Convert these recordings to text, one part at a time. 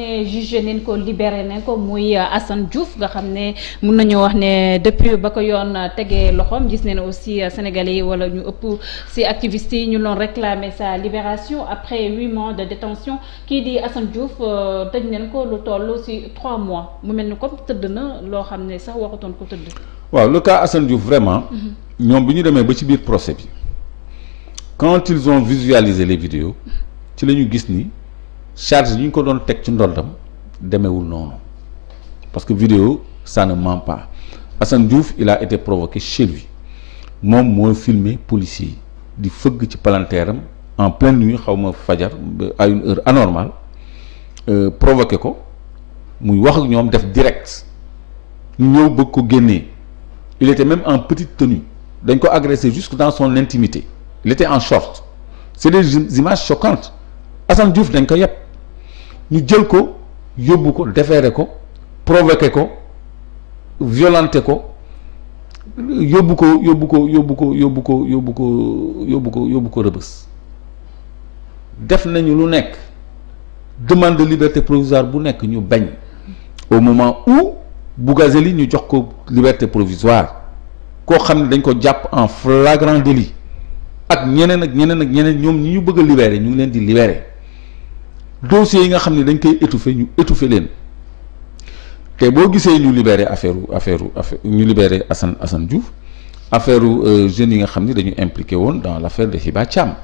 ne jugé nañ ko libéré nañ ko muy Assane Diouf nga xam ne mun nañu wax ne depuis ba ko yoon tegee loxoom gis nañ aussi Sénégalais yi wala ñu ëpp ci activistes yi ñu doon réclamer sa libération après 8 mois de détention kii di Assane Diouf tëj nañ ko lu toll ci 3 mois mu mel ni comme tëdd na loo xam ne sax waxutoon ko tëdd. waaw le cas Assane Diouf vraiment. ñoom bi ñu demee ba ci biir procès bi quand ils ont visualisé les vidéos ci la ñu gis ni charge yi ñu ko doon teg ci ndoddam demewul noonu parce que vidéo ça ne ment pas Assane Diouf il a été provoqué chez lui moom moo filmé policier yi di fëgg ci palanteeram en pleine nuit xaw ma fajar à une heure anormale provoqué ko muy wax ak ñoom def direct ñu ñëw bëgg ko génnee il était même en petite tenue dañ ko agressé jusque dans son intimité il était en short c'est des images choquantes Assane Diouf dañ ko yeb ñu jël ko yóbbu ko déféré ko provoqué ko violenté ko yóbbu ko rëbës def nañu lu nekk demande de liberté provisoire bu nekk ñu bañ au moment où Bougazeli ñu jox ko liberté provisoire koo xam ne dañ ko jàpp en flagrant délit ak ñeneen ñoom ñi ñu bëgg a libérer ñu ngi leen di libérer dossiers yi nga xam ne dañ koy étouffer ñu étouffer leen te boo gisee ñu libérer affaire ñu libérer Assane Diouf affaire jeunes yi nga xam ne dañu impliqué woon dans l'affaire de Hiba Thiam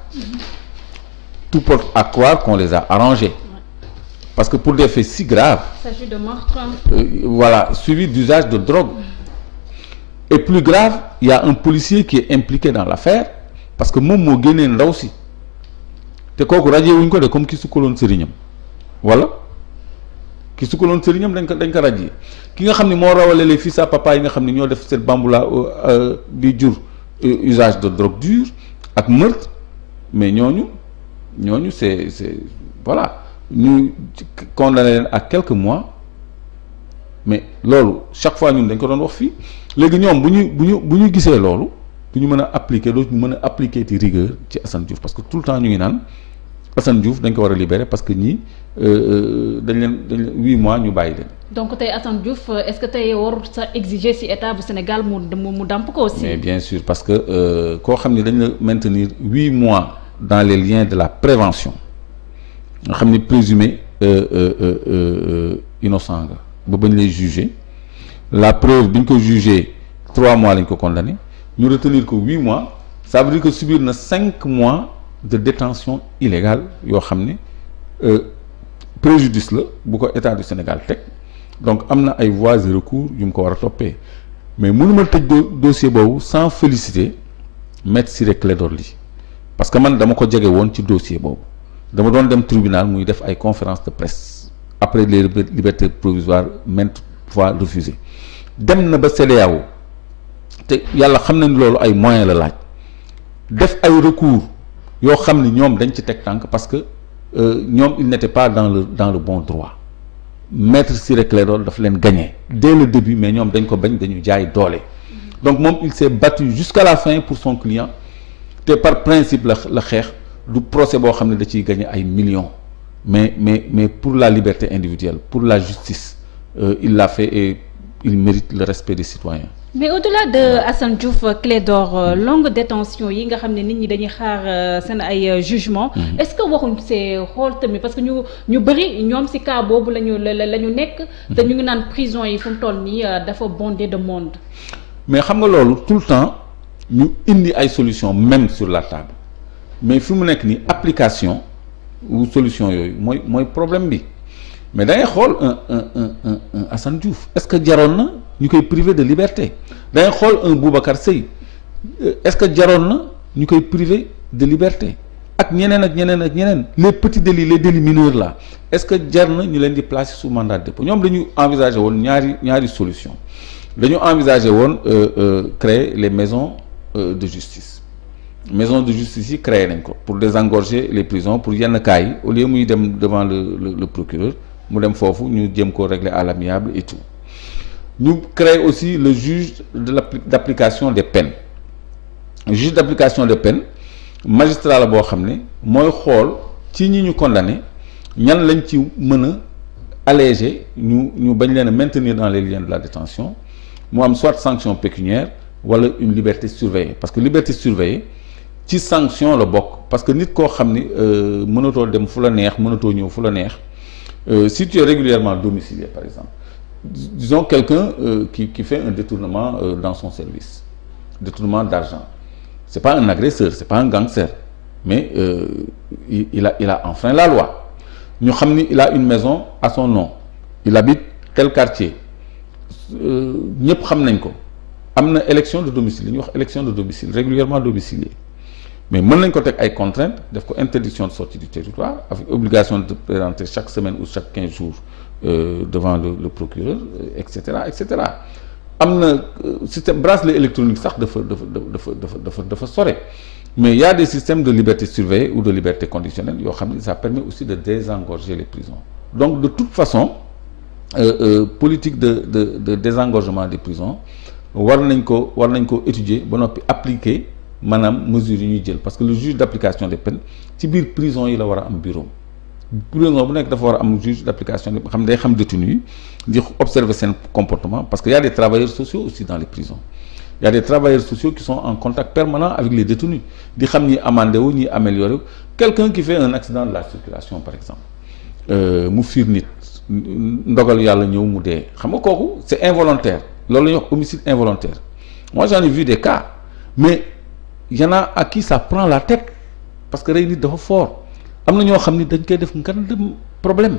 tout porte à croire qu'on les a arrangés parce que pour des faits si graves il s'agit de meurtre voilà suivi d'usage de drogue et plus grave il y a un policier qui est impliqué dans l'affaire parce que moom moo génnee ndaw si te kooku rajee wuñ ko de comme ki sukkaloon sëriñam wala ki sukkaloon sëriñam dañ ko rajee ki nga xam ne moo rawale les fils à papa yi nga xam ne ñoo def cette bamboula bi jur usage de drogue dure ak meurtre mais ñooñu c'est voilà ñu condamné leen à quelques mois mais loolu chaque fois ñun dañ ko doon wax fii léegi ñoom bu ñu gisee loolu du ñu mën a appliquer doo mën a appliquer ci rigueur ci Assane Diouf parce que tout le temps ñu ngi naan Assane Diouf dañ ko war a libérer parce que ñii dañ leen 8 mois ñu bàyyi leen. donc tey Assane Diouf est-ce que tey warul sa exiger ci état bu Sénégal mu dàmp ko aussi. mais bien sûr parce que koo xam ne dañ la maintenir 8 mois dans les liens de la prévention nga xam ne présumé innocent nga ba bañ lay juger la preuve bi ñu ko jugé 3 mois lañ ko condamné ñu retenir ko 8 mois ça veut dire que subir na 5 mois de détention illégale yoo xam ne préjudice la bu ko état du Sénégal teg donc am na ay voies de recours yu mu ko war a toppee mais mënuma tëj dossier boobu sans féliciter maître Ciré Clédor Ly parce que man dama ko jege woon ci dossier boobu dama doon dem tribunal muy def ay conférence de presse après les libertés provisoires maintes fois refusées dem na ba CEDEAO te yàlla xam na ni loolu ay moyens la laaj def ay recours yoo xam ni ñoom dañ ci teg tànk parce que ñoom ils n'étaient pas dans le bon droit maître Ciré Clédor daf leen gagné dès le début mais ñoom dañ ko bañ dañu jaay doole donc moom il s'est battu jusqu'à la fin pour son client te par principe la xeex du procès boo xam ne da ciy gagné ay millions mais pour la liberté individuelle pour la justice il l'a fait et il mérite le respect des citoyens. mais au-delà de Assane Diouf Clédor longue détention yi nga xam ne nit ñi dañuy xaar seen ay jugement est-ce que waxuñ see xool tamit parce que ñu bëri ñoom ci cas boobu la ñu nekk te ñu ngi naan prison yi fu mu toll nii dafa bondé de monde. mais xam nga loolu tout le temps ñu indi ay solutions même sur la table mais fi mu nekk nii application ou solution yooyu mooy problème bi mais da ngay xool un Assane Diouf est-ce que jaroon na ñu koy privé de liberté da ngay xool un Boubacar Seye est-ce que jaroon na ñu koy privé de liberté ak ñeneen les petits délits les délits mineurs là est-ce que jar na ñu leen di placer sous mandat de dépôt ñoom dañu envisager woon ñaari solution dañu envisager woon créer les maisons de justice yi créé nañ ko pour désengorger les prisons pour yenn cas yi au lieu muy dem devant le procureur mu dem foofu ñu jéem koo régler à l'amiable et tout ñu créé aussi le juge d'application des peines juge d'application des peines magistrat la boo xam ne mooy xool ci ñi ñu condamné ñan lañ ci mën alléger ñu bañ leen a maintenir dans les liens de la détention mu am soit sanction pécuniaire wala une liberté surveillée parce que liberté surveillée ci sanction la bokk parce que nit koo xam ni mënatoo dem fu la neex mënatoo ñëw fu la neex si tu es régulièrement domicilié par exemple disons quelqu'un qui fait un détournement dans son service détournement d'argent c'est pas un agresseur c'est pas un gangster mais il a enfreint la loi ñu xam ni il a une maison à son nom il habite tel quartier ñëpp xam nañ ko am na élection de domicile li ñuy wax élection de domicile régulièrement domicilié mais mën nañ ko teg ay contraintes def ko interdiction de sortie du territoire avec obligation de présenter chaque semaine ou chaque 15 jours devant le procureur et cetera am na système bracelet électronique sax dafa sore mais il y a des systèmes de liberté surveillée ou de liberté conditionnelle yoo xam ne ça permet aussi de désengorger les prisons donc de toute façon politique de désengorgement des prisons war nañ ko étudier ba noppi appliquer maanaam mesures yi ñuy jël parce que le juge d'application des peines ci biir prison yi la war a am bureau prison bu nekk dafa war a am juge d'application des peines xam day xam détenu yi di observer seen comportement parce que y a des travailleurs sociaux aussi dans les prisons il y a des travailleurs sociaux qui sont en contact permanent avec les détenus di xam ñi amandé wu ñi amélioré wu quelqu'un qui fait un accident de la circulation par exemple mu fiir nit ndogal yàlla ñëw mu dee xam nga kooku c'est involontaire loolu la ñuy wax homicide involontaire moi j'en ai vu des cas mais y en a à qui ça prend la tête parce que rey nit dafa fort am na ñoo xam ni dañ koy def ngandam problème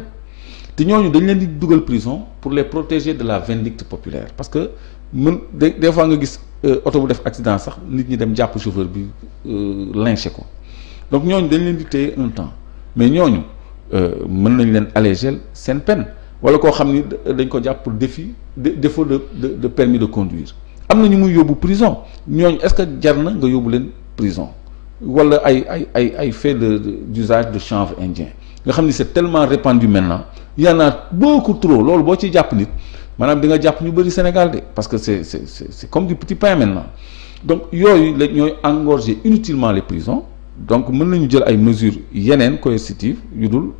te ñooñu dañ leen di dugal prison pour les protéger de la vindicte populaire parce que des fois nga gis oto bu def accident sax nit ñi dem jàpp chauffeur bi lynché ko donc ñooñu dañ leen di téye un temps mais ñooñu mën nañ leen alléger seen peine wala koo xam ni dañ ko jàpp pour défaut de permis de conduire am na ñu muy yóbbu prison ñooñu est-ce que jar na nga yóbbu leen prison wala ay fait d'usage de chanvre indien nga xam ni c'est tellement répandu maintenant il y en a beaucoup trop loolu boo ciy jàpp nit maanaam di nga jàpp ñu bëri Sénégal de parce que c'est comme du petit pain maintenant donc yooyu la ñooy engorger inutilement les prisons donc mën nañu jël ay mesures yeneen coercitives yu dul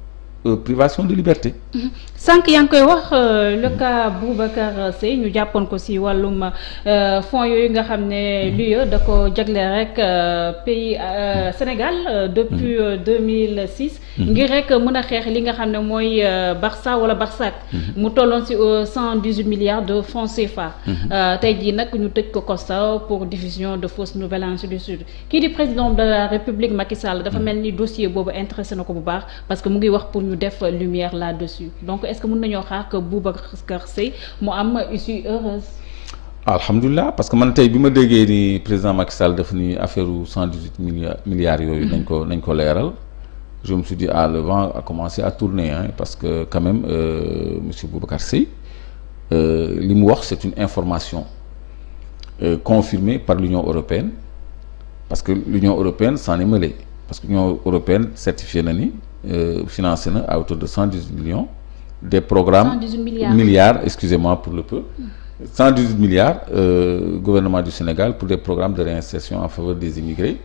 privation de liberté. sànq yaa ngi koy wax le cas Boubacar Seye ñu jàppoon ko ci wàllum fonds yooyu nga xam ne l'UE da ko jagleel rek pays Sénégal depuis 2006. ngir rek mën a xeex li nga xam ne mooy Barça wala Barsac. mu tolloon ci 118 milliards de francs CFA. tey jii nag ñu tëj ko Costa pour diffusion de fausses nouvelles ainsi de suite kii di président de la République Macky Sall dafa mel ni dossier boobu intéressé na ko bu baax parce que mu ngi wax pour ñu def lumière là-dessus donc est-ce que mën nañoo xaar que Boubacar Seye mu am issue heureuse. alhamdulilah parce que man tey bi ma déggee ni président Macky Sall def ni affaire 118 milliards yooyu. nañ ko leeral. je me suis dit le vent a commencé à tourner parce que quand même monsieur Boubacar Seye li mu wax c'est une information confirmée par l'Union européenne parce que l'Union européenne s'en est mêlée parce que l'Union européenne certifié na ni. Financé na à hauteur de 118 millions des programmes 118 milliards excusez-moi pour le peu 118 milliards gouvernement du Sénégal pour des programmes de réinsertion en faveur des immigrés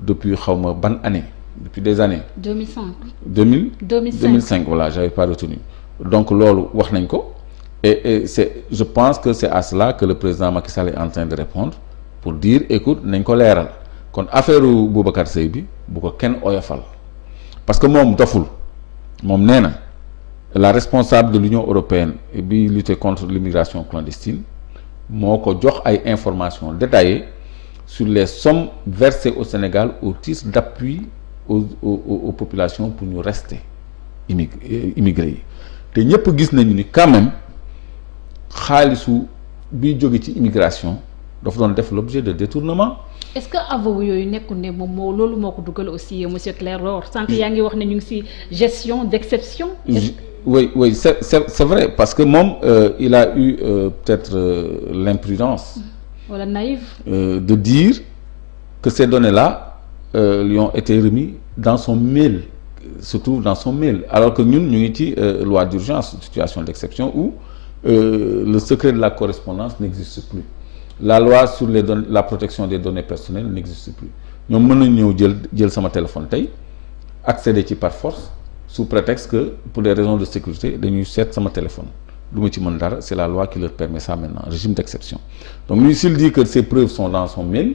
depuis xawma ban année depuis des années 2005 voilà j'avais pas retenu donc loolu wax nañ ko et je pense que c'est à cela que le président Macky Sall est en train de répondre pour dire écoute nañ ko leeral kon affaire Boubacar Seye bi bu ko kenn oyofal parce que moom doful moom nee na la responsable de l'Union européenne bi lutter contre l'immigration clandestine moo ko jox ay informations détaillées sur les sommes versées au Sénégal au titre d'appui aux populations pour ñu rester immigrés yi te ñëpp gis nañu ni quand même xaalisu biy jóge ci immigration dafa doon def l'objet de détournement. est-ce que aveu yooyu nekkul ne moom loolu moo ko dugal aussi monsieur Clédor sànq yaa ngi wax ne ñu ngi ci gestion d'exception. oui c'est vrai parce que moom il a eu peut-être l'imprudence. Voilà, naïf. De dire que ces données-là lui ont été remis dans son mail se trouve dans son mail alors que ñun ñu ngi ci loi d'urgence situation d'exception où le secret de la correspondance n'existe plus. La loi sur les données, la protection des données personnelles n'existe plus ñoom mën nañu ñëw jël sama téléphone tey accéder ci par force sous prétexte que pour des raisons de sécurité dañuy seet sama téléphone du ma ci mën dara c'est la loi qui leur permet ça maintenant régime d'exception donc lui s'il dit que ces preuves sont dans son mail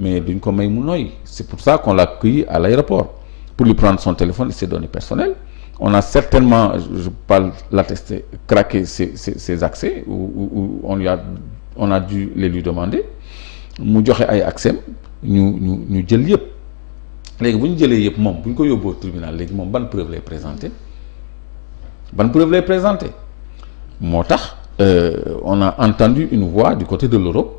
mais duñ ko may mu noyyi c'est pour ça qu'on l'a accueilli à l'aéroport pour lui prendre son téléphone et ses données personnelles on a certainement je parle l'attester craqué ses accès ou on a dû les lui demander mu joxe ay accès ñu jël yëpp léegi bu ñu jëlee yëpp moom bu ñu ko yóbboo tribunal léegi moom ban preuve lay présenter moo tax on a entendu une voix du côté de l'Europe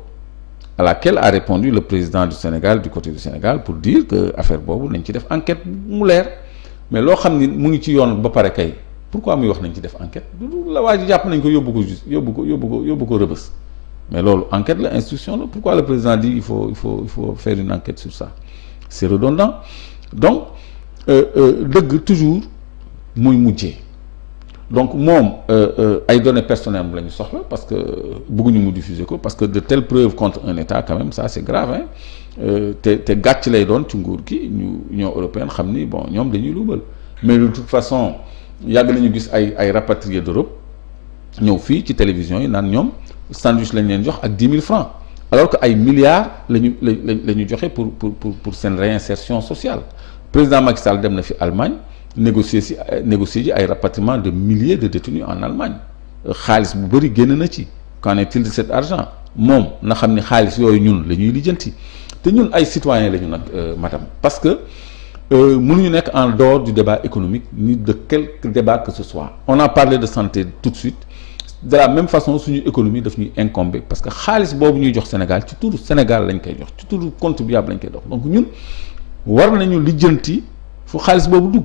à laquelle a répondu le président du Sénégal du côté du Sénégal pour dire que affaire boobu nañ ci def enquête mu leer mais loo xam ni mu ngi ci yoon ba pare kay pourquoi muy wax nañ ci def enquête du la waa ji jàpp nañ ko yóbbu ko rëbës mais loolu enquête la instruction la pourquoi le président dit il faut faire une enquête sur ça c'est redondant donc dëgg toujours muy mujjee donc moom ay données personnelles la ñu soxla parce que bëgguñu mu diffuser ko parce que de telles preuves contre un État quand même ça c'est grave te gàcc lay doon ci nguur gi Union européenne xam ni bon ñoom dañuy luubal mais de toute façon yàgg nañu gis ay rapatriés d'Europe ñëw fii ci télévision yi naan ñoom sandwich lañ leen jox ak 10 000 francs alors que ay milliards la ñu joxe pour seen réinsertion sociale président Macky Sall dem na fi Allemagne négocier ji ay rapatriement de milliers de détenus en Allemagne xaalis bu bëri génn na ci qu'en est-il de cet argent moom na xam ni xaalis yooyu ñun la ñuy lijjanti te ñun ay citoyens la ñu nag madame parce que mënuñu nekk en dehors du débat économique ni de quelque débat que ce soit on a parlé de santé tout de suite de la même façon suñu économie daf ñuy incomber parce que xaalis boobu ñuy jox Sénégal ci turu Sénégal lañ koy jox ci turu contribuable lañ koy jox donc ñun war nañu lijjanti fu xaalis boobu dugg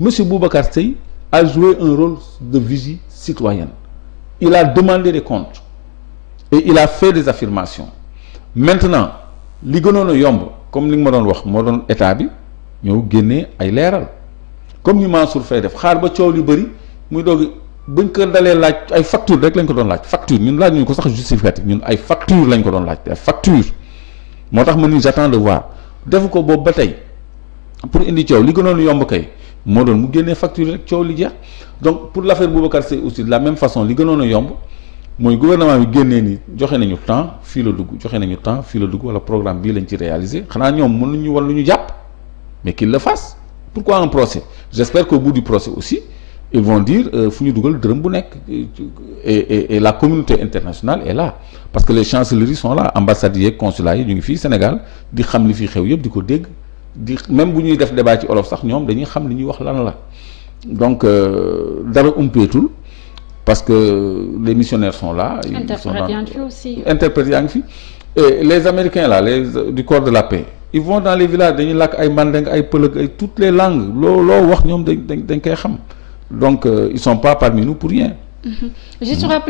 monsieur Boubacar Seye a joué un rôle de vigie citoyenne il a demandé des comptes et il a fait des affirmations maintenant li gënoon a yomb comme li nga ma doon wax moo doon état bi ñëw génnee ay leeral comme ñu Mansour Faye def xaar ba coow li bëri muy doog buñ ko dalee laaj ay facture rek lañ ko doon laaj facture ñun laaj ñu ko sax justificatif ñun ay facture lañ ko doon laaj ay facture moo tax ma ni j'attends de voir defu ko boobu ba tey pour indi coow li gënoon yomb kay moo doon mu génnee facture rek coow li jeex donc pour l'affaire Boubacar Seye aussi de la même façon li gënoon a yomb mooy gouvernement bi génnee ni joxe nañu temps fii la dugg joxe nañu temps fii la dugg wala programme bii lañ ci réaliser xanaa ñoom mënuñu wala lu ñu jàpp mais qu'il le fasse pourquoi un procès j'espère qu'au bout du procès aussi ils vont dire fu ñu dugal dërëm bu nekk et la communauté internationale est là parce que les chancelleries sont là ambassades yi consulats yi ñu ngi fii Sénégal di xam li fi xew yëpp di ko dégg di même bu ñuy def débat ci olof sax ñoom dañuy xam li ñuy wax lan la donc dara umpeetul parce que les missionnaires sont là. interprètes yaa ngi fi aussi. interprètes yaa ngi fi et les Américains là les du corps de la paix ils vont dans les villages dañuy làkk ay mandeng ay pël ay toutes les langues loo wax ñoom dañ koy xam donc ils sont pas parmi nous pour rien.